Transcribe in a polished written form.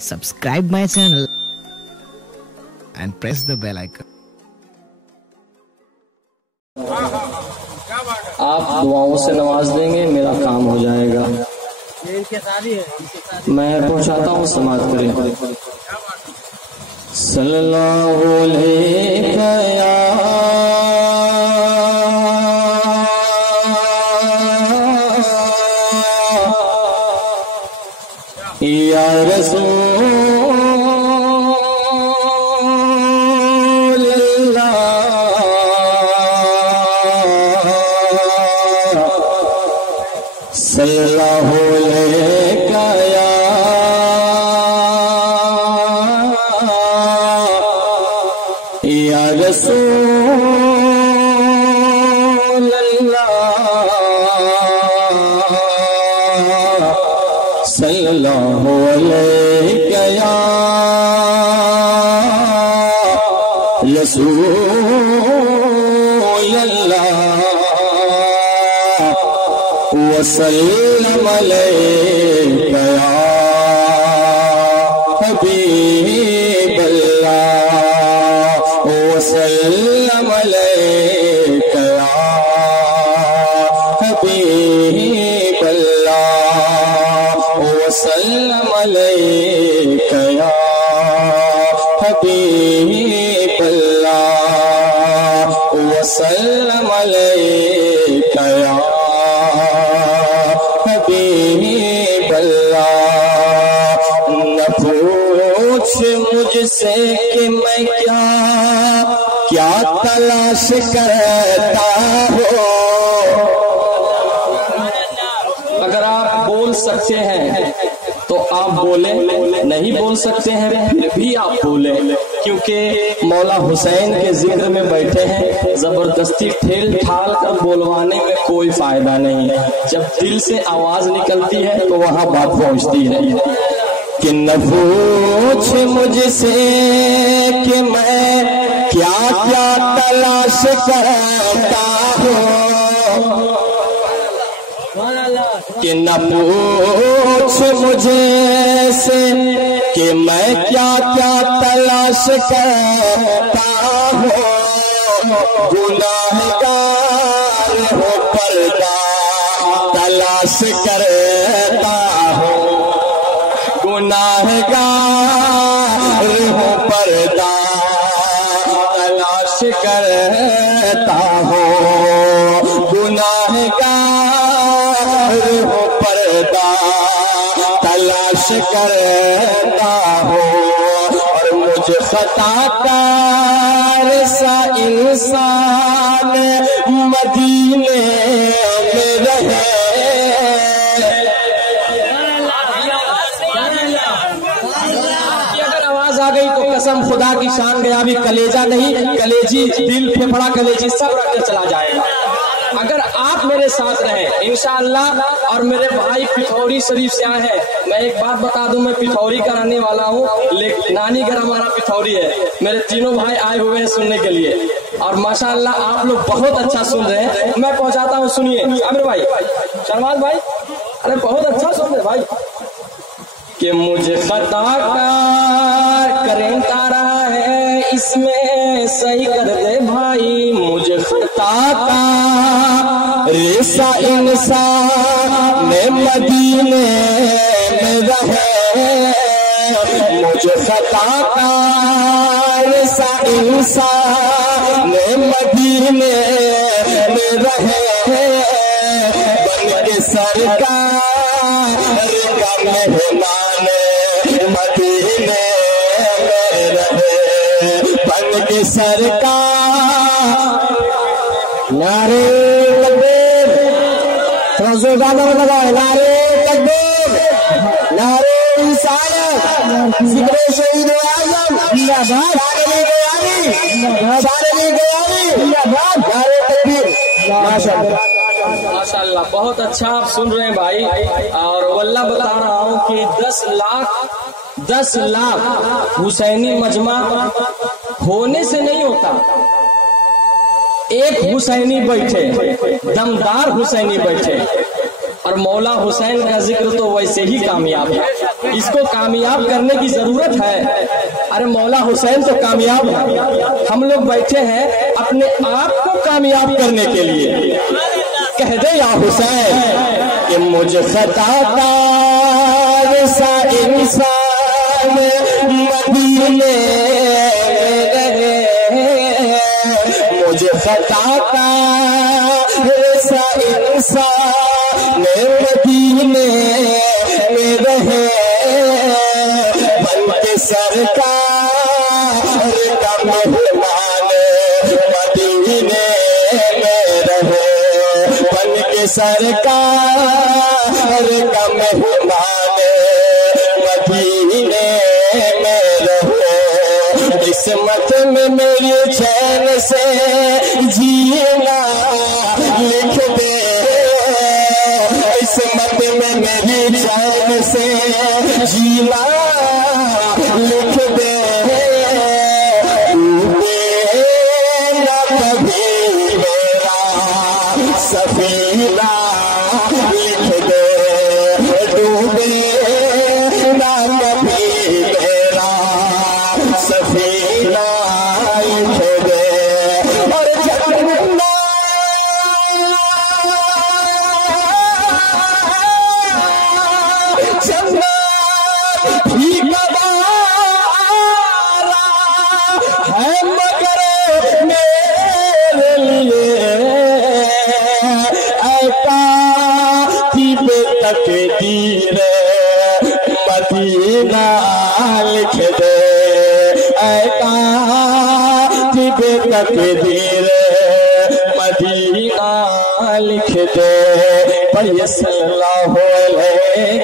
subscribe my channel and press the bell icon. आप दुआओं से नवाज देंगे, मेरा काम हो जाएगा। मैं पहुंचाता हूँ, समाप्त करें। सल्लल्लाहु अलैहि या रसूल सल्लल्लाहु अलैहि या रसूल अल्लाह सल्लल्लाहु अलैहि या रसूल अल्लाह वसल्लम अलैका या हबीबल्लाह वसल्लम अलैका या हबीबल्लाह वसल्लम अलैका या हबीबल्लाह वसल्लम अलैका या न पूछ मुझसे कि मैं क्या क्या तलाश करता हूँ। अगर आप बोल सकते हैं तो आप बोले, नहीं बोल सकते हैं फिर भी आप बोले, क्योंकि मौला हुसैन के जिक्र में बैठे हैं। जबरदस्ती ठेल ठाल कर बोलवाने में कोई फायदा नहीं है। जब दिल से आवाज निकलती है तो वहां बात पहुंचती है। कि न पूछ मुझसे कि मैं क्या क्या तलाश करता हूँ। कि न पूछ मुझे से कि मैं क्या क्या तलाश करता हूँ। गुनाहगार हो पर्दा तलाश करता हूँ। गुनाहगार हो पर्दा तलाश करता हूँ। गुनाहगार हो पर्दा तलाश करता हूँ। और मुझे खताकार सा इंसान मदीने में रहे। अगर आवाज आ गई तो कसम खुदा की शान गया भी कलेजा नहीं, कलेजी दिल फेफड़ा कलेजी सब रख के चला जाएगा। अगर आप मेरे साथ रहें इंशाअल्लाह। और मेरे भाई पिथौरी शरीफ से आए हैं। मैं एक बात बता दूं, मैं पिथौरी का रहने वाला हूं, लेकिन नानी घर हमारा पिथौरी है। मेरे तीनों भाई आए हुए हैं सुनने के लिए और माशाअल्लाह आप लोग बहुत अच्छा सुन रहे हैं। मैं पहुंचाता हूं, सुनिए। आमिर भाई, शर्माज भाई, अरे बहुत अच्छा सुन रहे भाई। कि मुझे खताकार करें तारा है, इसमें सही कर दे भाई। मुझे खताकार रेसा इंसान में मदीने में रहे। मुझे खताकार रेसा इंसान में मदीने में रहे। बन के सरकार का मेहमान मदीने में रहे। बन के सरकार नारे तकबीर, थोड़ा जोर गाना लगाए। नारे तकबीर, नारे रिसालत, जिक्र शहीद आजम जिंदाबाद, नारे तकबीर। माशाअल्लाह माशाअल्लाह, बहुत अच्छा आप सुन रहे हैं भाई। और वल्लाह बता रहा हूँ कि 10 लाख हुसैनी मजमा होने से नहीं होता। एक हुसैनी बैठे, दमदार हुसैनी बैठे, और मौला हुसैन का जिक्र तो वैसे ही कामयाब है, इसको कामयाब करने की जरूरत है। अरे मौला हुसैन तो कामयाब है, हम लोग बैठे हैं अपने आप को कामयाब करने के लिए। कह दे या हुसैन कि मुझे खताकार सा इंसान मदीने मुझे खताकार सा इंसान मदीने में रहे, बन के सरकार का मेहमान मदीने में रहे, बन के सरकार का मेहमान मदीने में रहे। किस्मत में मेरी चैन से जीना लिख दे, किस्मत में मेरी चैन से जीना लिख दे, डूबे ना कभी मेरा सफीना लिख दे, डूबे ना कभी मेरा सफीना लिख दे। और भी गवारा है मगर मेरे लिए ऐकातिब तकदीर मदीना लिख दे, ऐकातिब तकदीर मदीना लिख दे। पर ये सल्लल्लाहु अलैहि